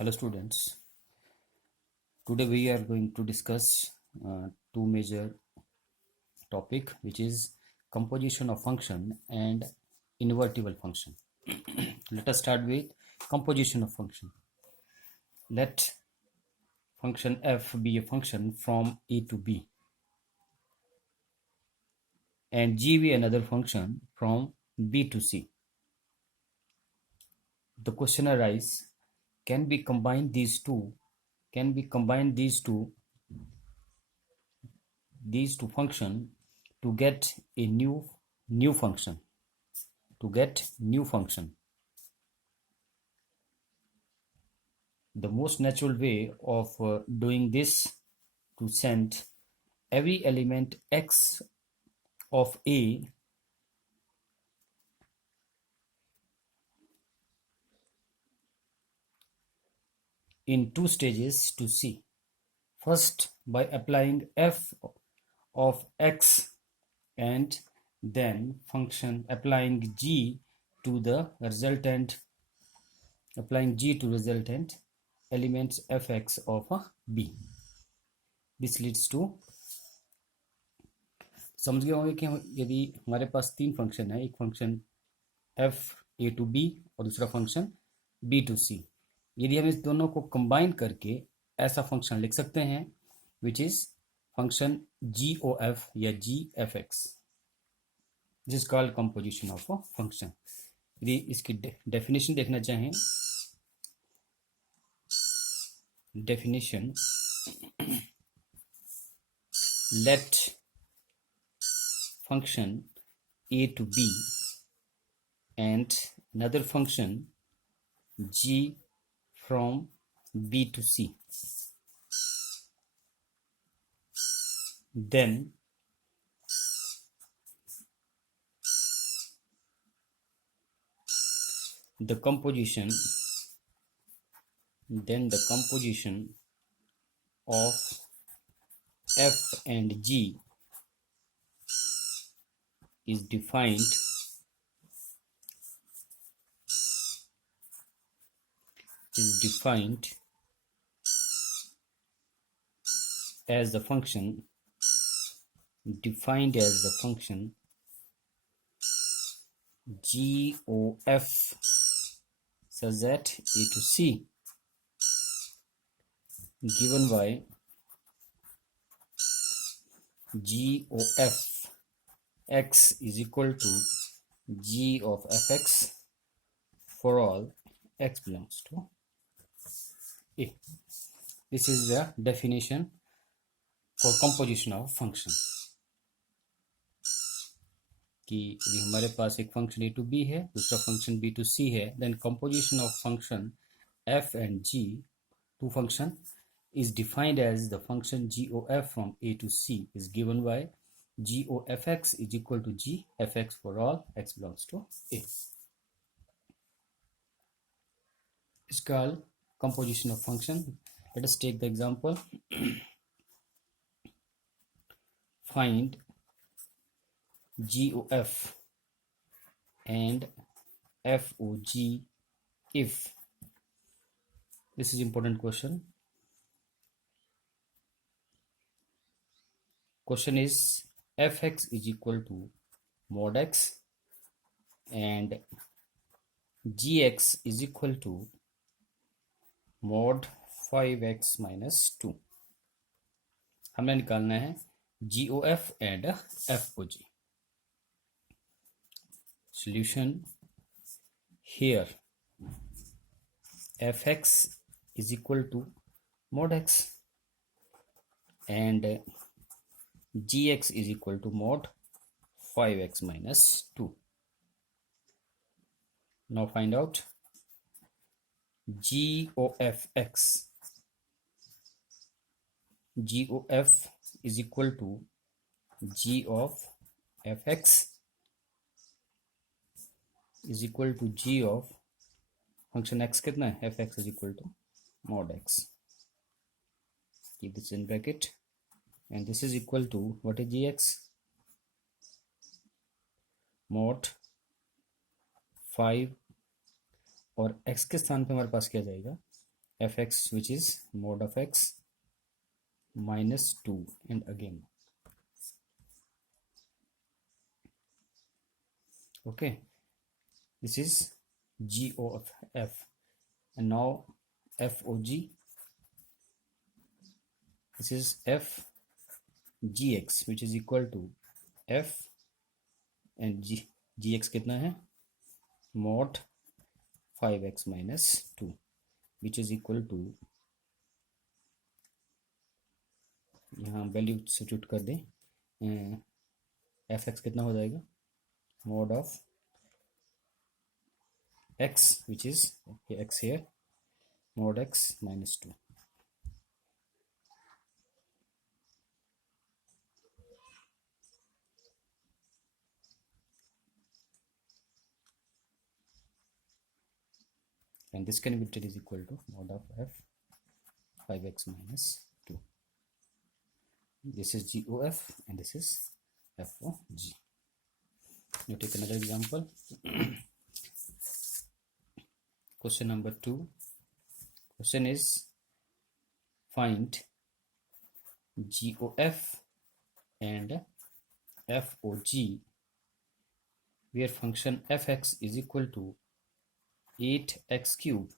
Hello students, today we are going to discuss two major topic, which is composition of function and invertible function. Let us start with composition of function. Let function f be a function from a to b and g be another function from b to c. The question arises, can we combine these two function to get a new function? The most natural way of doing this to send every element x of a in two stages to c. First, by applying f of x and then function applying g to resultant elements fx of b. This leads to, समझ गए होंगे कि यदि हमारे पास तीन function है, एक function F A to B और दूसरा फंक्शन बी टू सी, यदि हम इस दोनों को कंबाइन करके ऐसा फंक्शन लिख सकते हैं which is function G O F या G F X, this is called composition of a function. यदि इसकी डेफिनेशन देखना चाहें, definition, let function a to b and another function g from b to c, then the composition of f and g is defined as the function GOF such that a to c given by GOF x is equal to g of fx for all x belongs to a. This is the definition for composition of function. कि यदि हमारे पास एक function a to b है, दूसरा function b to c है, then composition of function f and g, two function, is defined as the function GOF from a to c is given by GOFX is equal to GFX for all x belongs to a. It's called composition of function. Let us take the example. Find GOF and FOG if. This is important question. Question is fx is equal to mod x and gx is equal to mod 5x minus 2. हमें निकालना है GOF and FOG. Solution here, fx is equal to mod x and gx is equal to mod 5x minus 2. Now find out GOFX. GOF is equal to g of fx is equal to g of function x कितना है, fx is equal to mod x. Keep this in bracket and this is equal to what is gx, mod 5 और x के स्थान पे हमारे पास क्या जाएगा, fx, which is mod of x minus 2, and again. Okay, this is go of f, and now fog, this is f gx, which is equal to f and gx कितना है, mod 5x minus 2, which is equal to, यहाँ value substitute कर दें, F x कितना हो जाएगा, mod of x, which is x here, mod x minus 2. And this can be written is equal to mod of f 5x minus 2. This is GOF and this is FOG. Now take another example. Question number 2. Question is find GOF and FOG where function fx is equal to 8x cube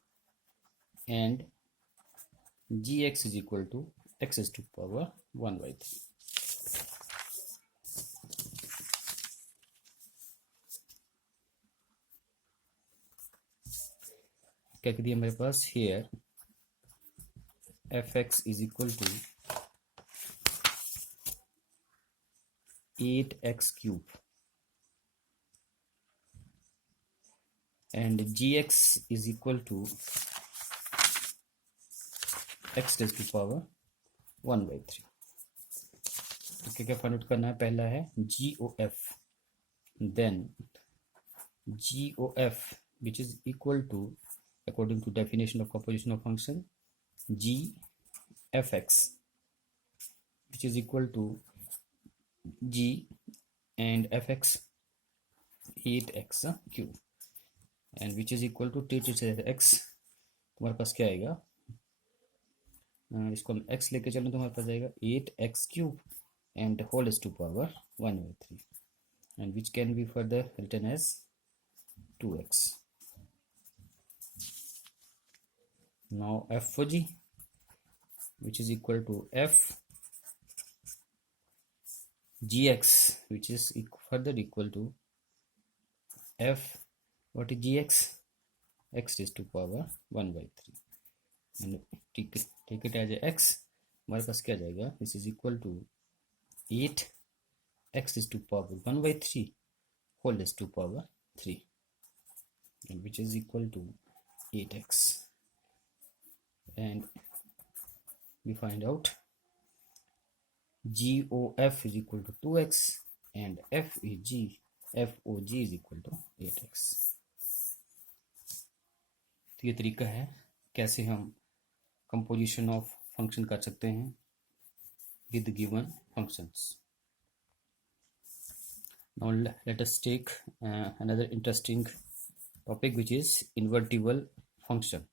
and gx is equal to x is to power 1 by 3. क्या कह दिया मेरे पास, here fx is equal to 8x cube and gx is equal to x raised to power 1 by 3. तो क्या find out करना है, पहला है GOF, then GOF which is equal to, according to definition of composition of function, GFX which is equal to G and fx 8x cube and which is equal to t x. तुम्हारे पास क्या आएगा, इसको हम x लेके चलो, तुम्हारे पास आएगा 8x cube and whole is to power 1 by 3 and which can be further written as 2x. Now FOG which is equal to f gx which is further equal to f, what is gx, x raised to power 1 by 3 and take it as a x. हमारे पास क्या जाएगा, this is equal to 8 x raised to power 1 by 3 whole raised to power 3 and which is equal to 8x, and we find out GOF is equal to 2x and FOG is equal to 8x. तो ये तरीका है कैसे हम composition of function कर सकते हैं with given functions. Now let us take another interesting topic which is invertible function.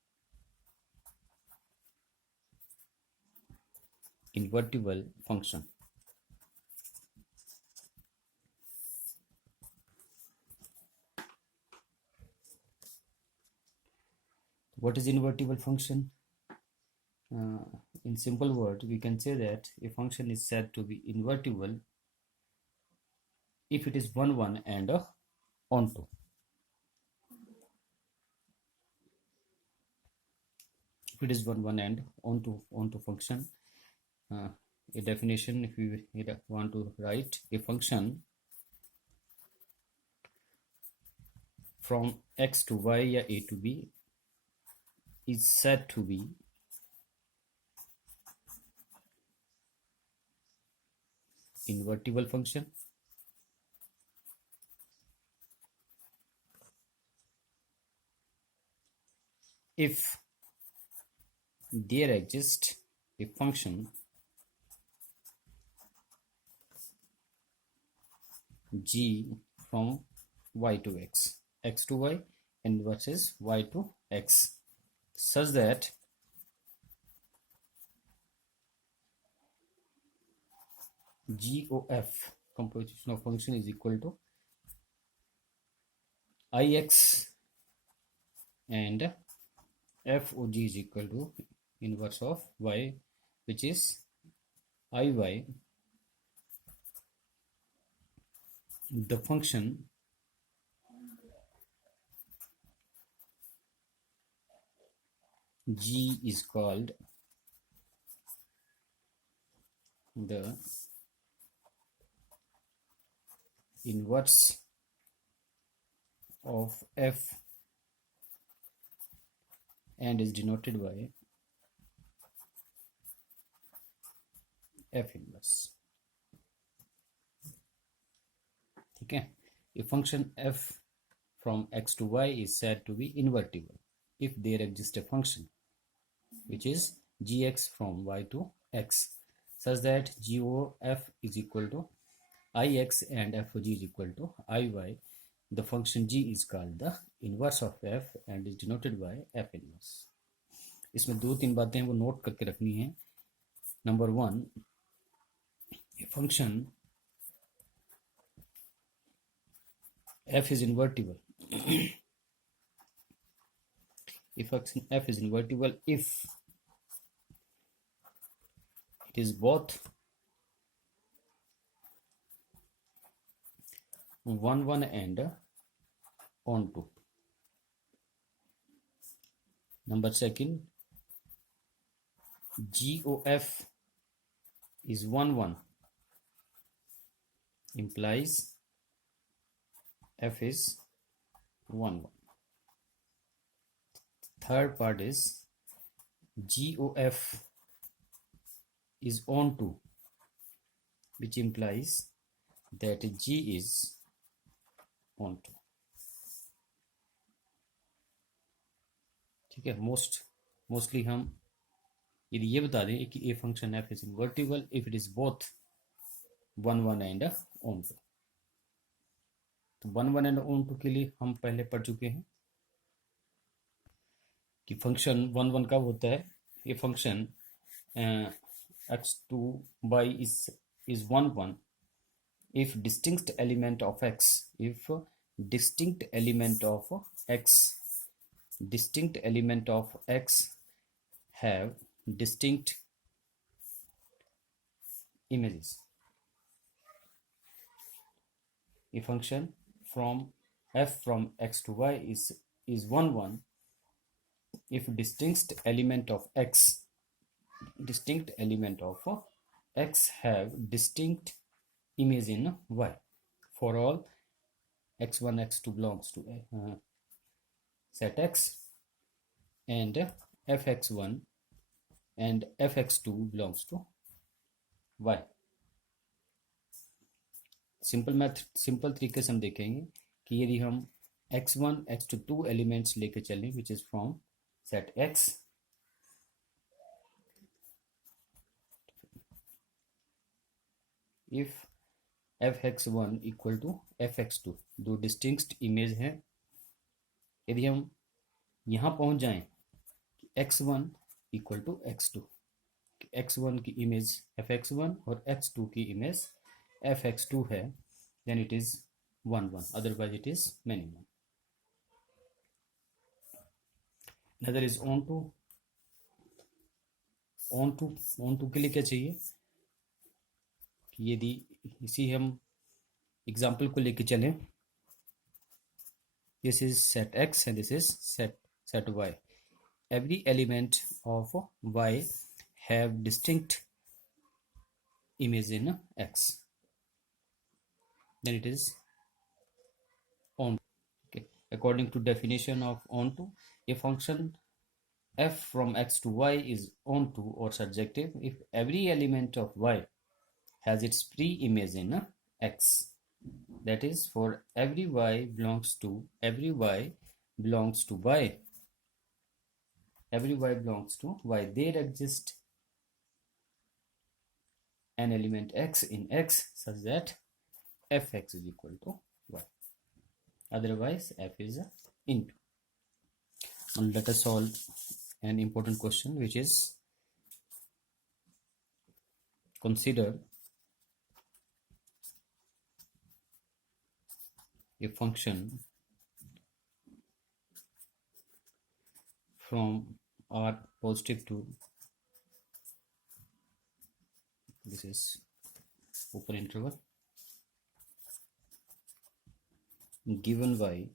Invertible function. What is invertible function? In simple word, we can say that a function is said to be invertible if it is 1 1 and onto. If it is 1 1 and onto function, a definition, if we want to write a function from x to y या a to b is said to be invertible function if there exists a function g from y to x, x to y, and versus y to x, such that GOF composition of function is equal to IX and FOG is equal to inverse of Y, which is IY. The function G is called the inverse of F and is denoted by F inverse. ठीक है. A function f from x to y is said to be invertible if there exists a function which is gx from y to x such that gof is equal to ix and fog is equal to iy. The function g is called the inverse of f and is denoted by f inverse. इसमें दो तीन बातें वो note करके रखनी है. Number one, function f is invertible if function f is invertible if it is both 1 1 and onto. Number second, GOF is 1 1 implies f is 1 1. Third part is GOF is onto, which implies that G is onto. ठीक है. Mostly हम यदि ये बता दें कि a function F is invertible if it is both 1 1 and onto. तो 1 1 and onto के लिए हम पहले पढ़ चुके हैं कि फंक्शन 1 1 कब होता है. ये function x to y is 1 1 if distinct element of x have distinct images. A function from f from x to y is 1 1 if distinct element of x have distinct image in y for all x1 x2 belongs to set x and fx1 and fx2 belongs to y. Simple तरीके से हम देखेंगे कि यदि हम x1 x2 two elements लेके चलें which is from set x if fx1 equal to fx2 दो डिस्टिंक्ट इमेज हैं. यदि हम यहाँ पहुँच जाएं कि x1 equal to x2, x1 की इमेज fx1 और x2 की इमेज fx2 है, then it is 1 1, otherwise it is many 1. Another is onto के लिए क्या चाहिए कि यदि इसी हम एग्जाम्पल को लेके चलें, this is set x and this is set y. Every element of y have distinct image in x, then it is onto. Okay. According to definition of onto, a function f from x to y is onto or surjective if every element of y has its pre-image in x. That is, for every y belongs to y, there exists an element x in x such that fx is equal to y. Otherwise, f is into. Now let us solve an important question, which is consider a function from R positive to, this is open interval, given by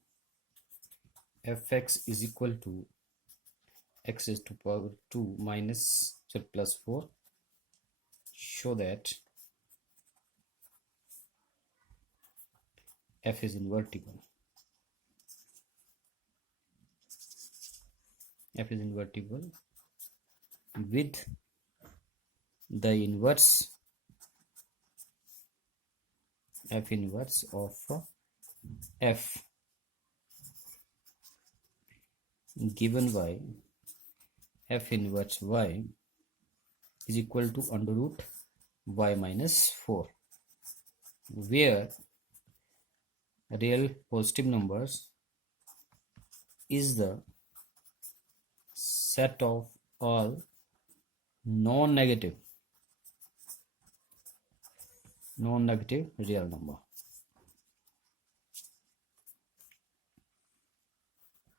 fx is equal to x is to power 2 minus plus 4, show that f is invertible. F is invertible with the inverse f inverse of f given by f inverse y is equal to under root y minus 4, where real positive numbers is the set of all non-negative real number.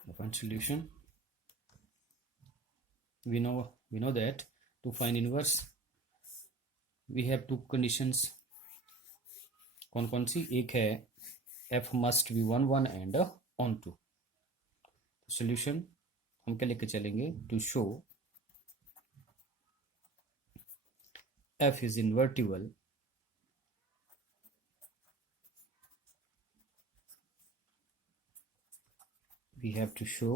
The final solution, we know that to find inverse we have two conditions. कौन कौन सी? एक है f must be 1 1 and on 2. Solution हम क्या लेके चलेंगे? To show f is invertible we have to show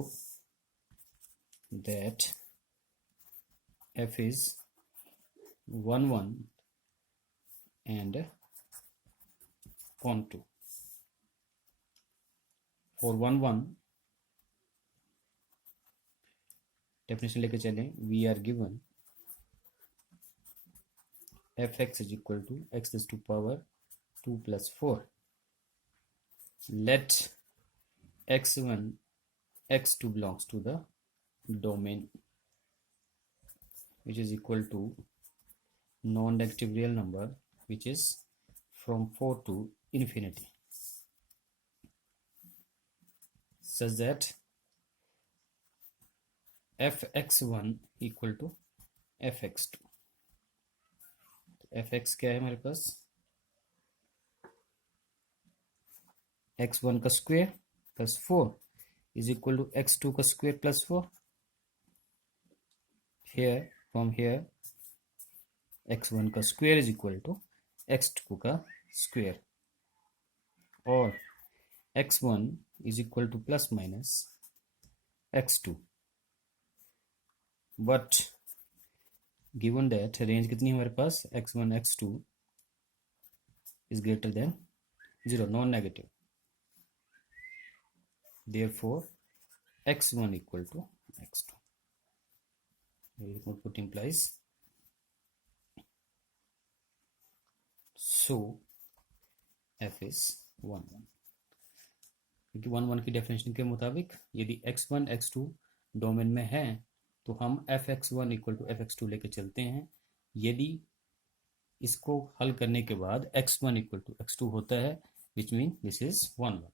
that f is 1 1 and on 2. For 1 1 definition लेके चलें, we are given fx is equal to x is to power 2 plus 4. Let x1 x2 belongs to the domain which is equal to non-negative real number which is from 4 to infinity, such that fx1 equal to fx2. fx क्या है हमारे पास? x1 का square plus 4 is equal to x2 का square plus 4. Here from here x1 का square is equal to x2 का square, और x1 is equal to plus minus x2. But given that range कितनी है हमारे पास? x1 x2 is greater than 0, non-negative. Therefore x1 equal to x2. Output implies so f is 1 1, क्योंकि 1 1 की definition के मुताबिक यदि x1 x2 डोमेन में है तो हम fx1 इक्वल टू fx2 लेके चलते हैं. यदि इसको हल करने के बाद x1 इक्वल टू x2 होता है which mean this is 1 1.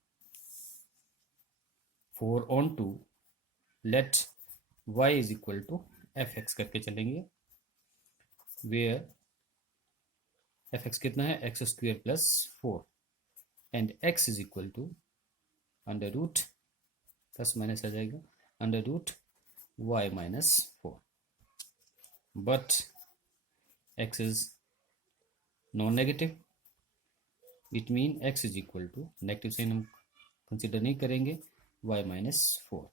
For on 2 let y is equal to fx करके चलेंगे, where fx कितना है? x square plus 4 and x is equal to under root, plus minus आ जाएगा, under root y minus 4. But x is non-negative, it mean x is equal to, negative sign हम consider नहीं करेंगे, y minus 4,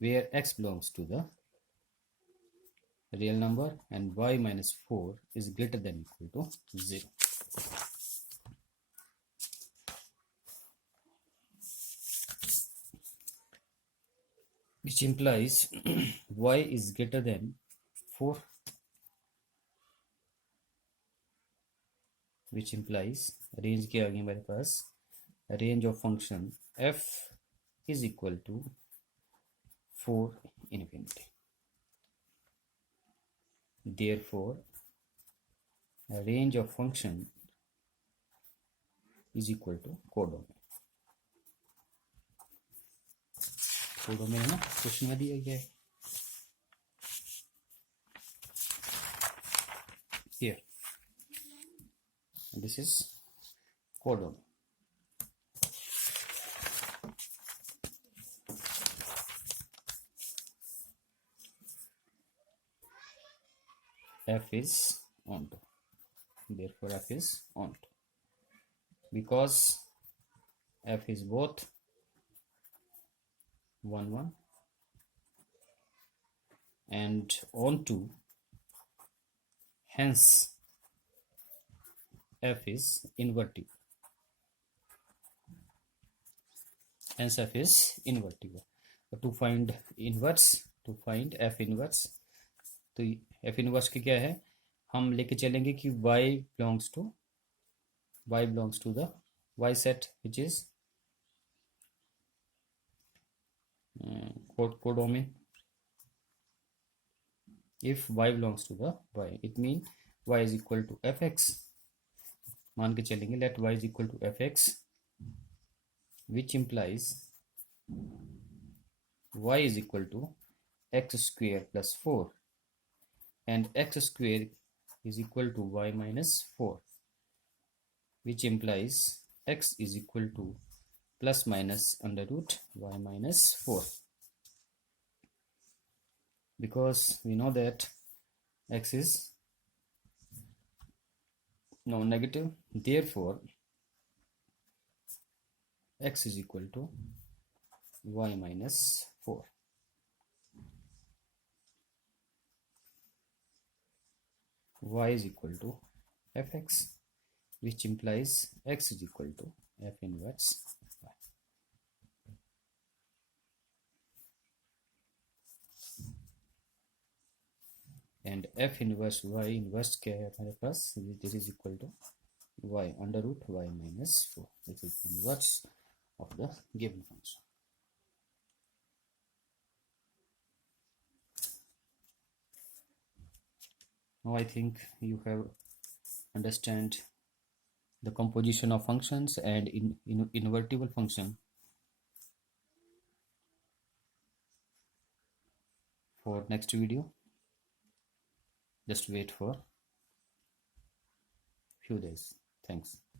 where x belongs to the real number and y minus 4 is greater than equal to 0. Which implies y is greater than 4, which implies range के आगे हमारे पास range of function f is equal to 4 infinity. Therefore range of function is equal to codomain. Codomain है ना, question में दिया गया है here. This is codon. F is onto, therefore F is onto, because F is both 1 1 and onto, hence F is invertible. Hence F is invertible. To find inverse, to find F inverse, तो F inverse की क्या है, हम लेके चलेंगे कि y belongs to the y set which is codomain. If y belongs to the y, it means y is equal to fx. मान के चलेंगे let y is equal to fx, which implies y is equal to x square plus 4, and x square is equal to y minus 4, which implies x is equal to plus minus under root y minus 4, because we know that x is non-negative, therefore x is equal to y minus 4. Y is equal to fx, which implies x is equal to f inverse y. And f inverse y inverse क्या है हमारे पास, this is equal to y under root y minus 4. This is inverse of the given function. Now I think you have understand the composition of functions and invertible function. For next video, just wait for few days. Thanks.